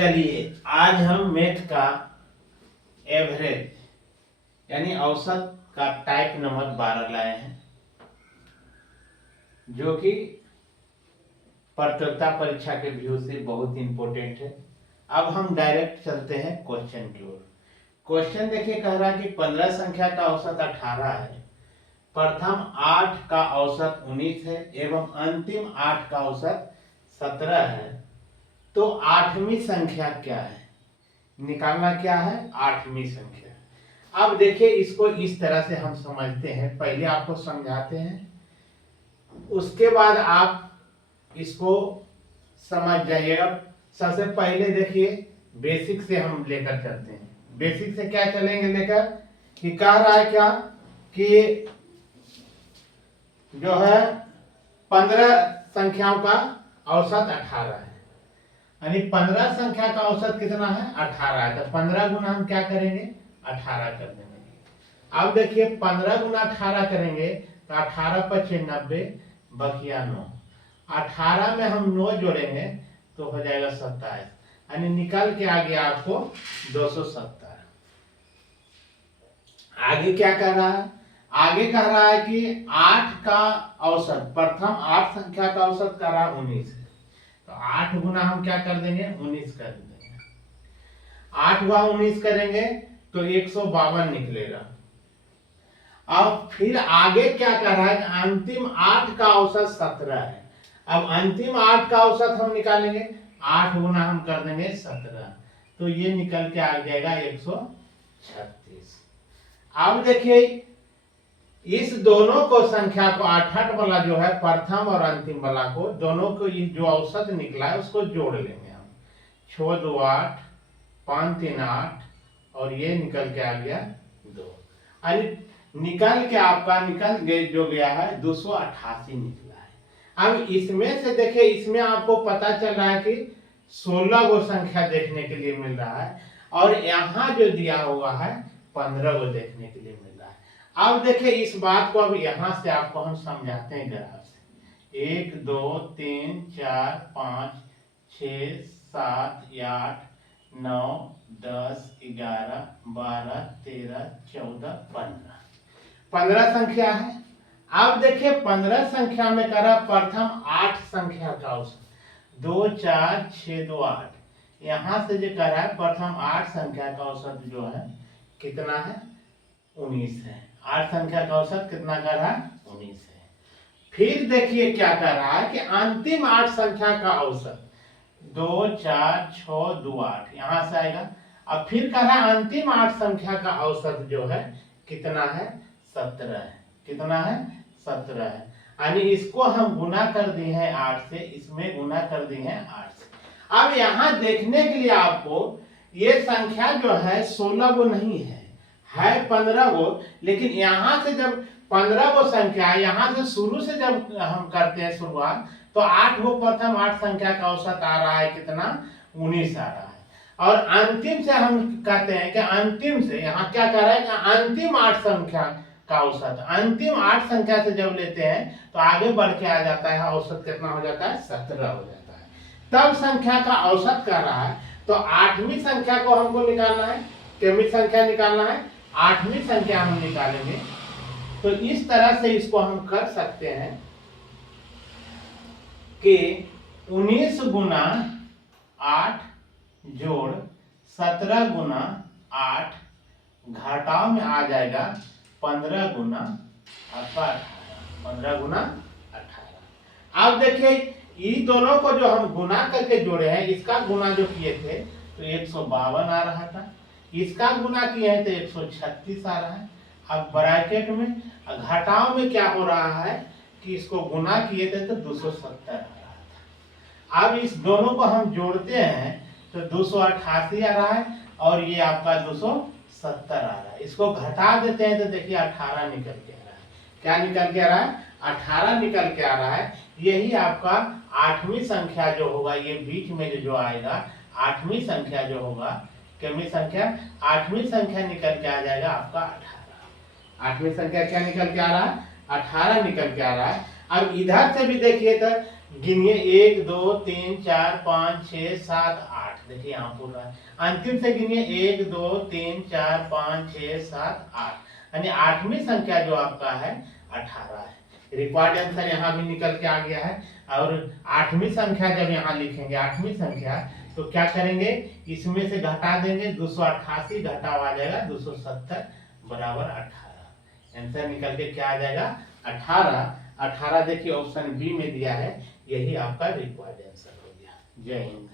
चलिए आज हम मैथ का एवरेज यानी औसत का टाइप नंबर 12 लाए हैं, जो कि प्रतियोगिता परीक्षा के व्यू से बहुत इंपॉर्टेंट है। अब हम डायरेक्ट चलते हैं क्वेश्चन की ओर। क्वेश्चन देखिए, कह रहा है कि 15 संख्या का औसत 18 है, प्रथम 8 का औसत 19 है एवं अंतिम 8 का औसत 17 है, तो 8वीं संख्या क्या है? निकालना क्या है? 8वीं संख्या। अब देखिए, इसको इस तरह से हम समझते हैं, पहले आपको समझाते हैं, उसके बाद आप इसको समझ जाइएगा। सबसे पहले देखिए, बेसिक से हम लेकर चलते हैं। बेसिक से क्या चलेंगे लेकर, कि कह रहा है क्या कि जो है 15 संख्याओं का औसत 18 है, यानी 15 संख्या का औसत कितना है? 18 है। तो 15 गुना हम क्या करेंगे? 18 कर देंगे। अब देखिए, 15 गुना 18 करेंगे तो 18 पचे 90 बकिया 9। 18 में हम 9 जोड़ेंगे तो हो जाएगा 27, यानी निकल के आ गया आपको 270। आगे क्या कर रहा है? आगे कह रहा है कि 8 का औसत, प्रथम 8 संख्या का औसत कर रहा है 19 है, तो 8 गुना हम क्या कर देंगे? 19 कर देंगे। 8 गुना 19 करेंगे तो 152 निकलेगा। अब फिर आगे क्या कर रहा है? अंतिम 8 का औसत 17 है। अब अंतिम 8 का औसत हम निकालेंगे, 8 गुना हम कर देंगे 17, तो ये निकल के आ जाएगा 136। अब देखिए, इस दोनों को संख्या को 8 वाला जो है प्रथम और अंतिम वाला को, दोनों को ये जो औसत निकला है उसको जोड़ लेंगे हम। 6 2 8, 5 3 8 और ये निकल के आ गया 2, यानी निकल के आपका निकल गए जो गया है 288 निकला है। अब इसमें से देखिए, इसमें आपको पता चल रहा है कि 16 गो संख्या देखने के लिए मिल रहा है, और यहाँ जो दिया हुआ है 15 गो देखने के लिए मिल रहा है। अब देखिए, इस बात को अब यहाँ से आपको हम समझाते हैं ग्राफ से। 1 2 3 4 5 6 7 8 9 10 11 12 13 14 15 संख्या है। अब देखिए, 15 संख्या में करा प्रथम 8 संख्या का औसत 2 4 6 2 8, यहाँ से जो करा है प्रथम 8 संख्या का औसत जो है कितना है? 19 है। 8 संख्या का औसत कितना कर रहा है? 19 है। फिर देखिए क्या कर रहा है कि अंतिम 8 संख्या का औसत 2 4 6 2 8, यहाँ से आएगा। अब फिर कह रहा है अंतिम 8 संख्या का औसत जो है कितना है? 17 है। कितना है? 17 है, यानी इसको हम गुना कर दिए हैं 8 से, इसमें गुना कर दिए हैं 8 से। अब यहाँ देखने के लिए आपको ये संख्या जो है 16 गो नहीं है 15 गो, लेकिन यहाँ से जब 15 गो संख्या, यहाँ से शुरू से जब हम करते हैं शुरुआत, तो 8 गो प्रथम 8 संख्या का औसत आ रहा है कितना? 19 आ रहा है। और अंतिम से हम कहते हैं कि अंतिम से यहाँ क्या कर रहा है कि अंतिम 8 संख्या का औसत, अंतिम 8 संख्या से जब लेते हैं तो आगे बढ़ के आ जाता है, औसत कितना हो जाता है? 17 हो जाता है। तब संख्या का औसत कर रहा है, तो 8वीं संख्या को हमको निकालना है। कितनी संख्या निकालना है? 8वीं संख्या हम निकालेंगे। तो इस तरह से इसको हम कर सकते हैं कि 19 गुना 8 जोड़ 17 गुना 8 घटाव में आ जाएगा 15 गुना आपका 18। 15 गुना 18। अब देखिए, ये दोनों को जो हम गुना करके जोड़े हैं, इसका गुना जो किए थे तो 152 आ रहा था, इसका गुना किए हैं तो 136 आ रहा है। अब ब्रैकेट में घटाव में क्या हो रहा है कि इसको गुना किए थे तो 270 आ रहा था। अब इस दोनों को हम जोड़ते हैं तो 288 आ रहा है, और ये आपका 270 आ रहा है। इसको घटा देते हैं तो देखिए 18 निकल के आ रहा है। क्या निकल के आ रहा है? 18 निकल के आ रहा है। यही आपका 8वीं संख्या जो होगा, ये बीच में जो आएगा 8वीं संख्या जो होगा, कितनी संख्या? 8वीं संख्या निकल के आ जाएगा आपका 18। 8वीं संख्या क्या निकल के आ रहा है? 18 निकल के आ रहा है। अब इधर से भी देखिए तो गिनिए 1 2 3 4 5 6 7 8। देखिए यहाँ पूरा अंतिम से गिनिए 1 2 3 4 5 6 7 8, यानी आठवीं संख्या जो आपका है 18 है। रिक्वायर्ड आंसर यहाँ भी निकल के आ गया है। और आठवीं संख्या जब यहाँ लिखेंगे, आठवीं संख्या, तो क्या करेंगे, इसमें से घटा देंगे, 288 घटा आ जाएगा 270 बराबर 18। आंसर निकल के क्या आ जाएगा 18। 18 देखिए ऑप्शन बी में दिया है, यही आपका रिक्वायर्ड आंसर हो गया। जय हिंद।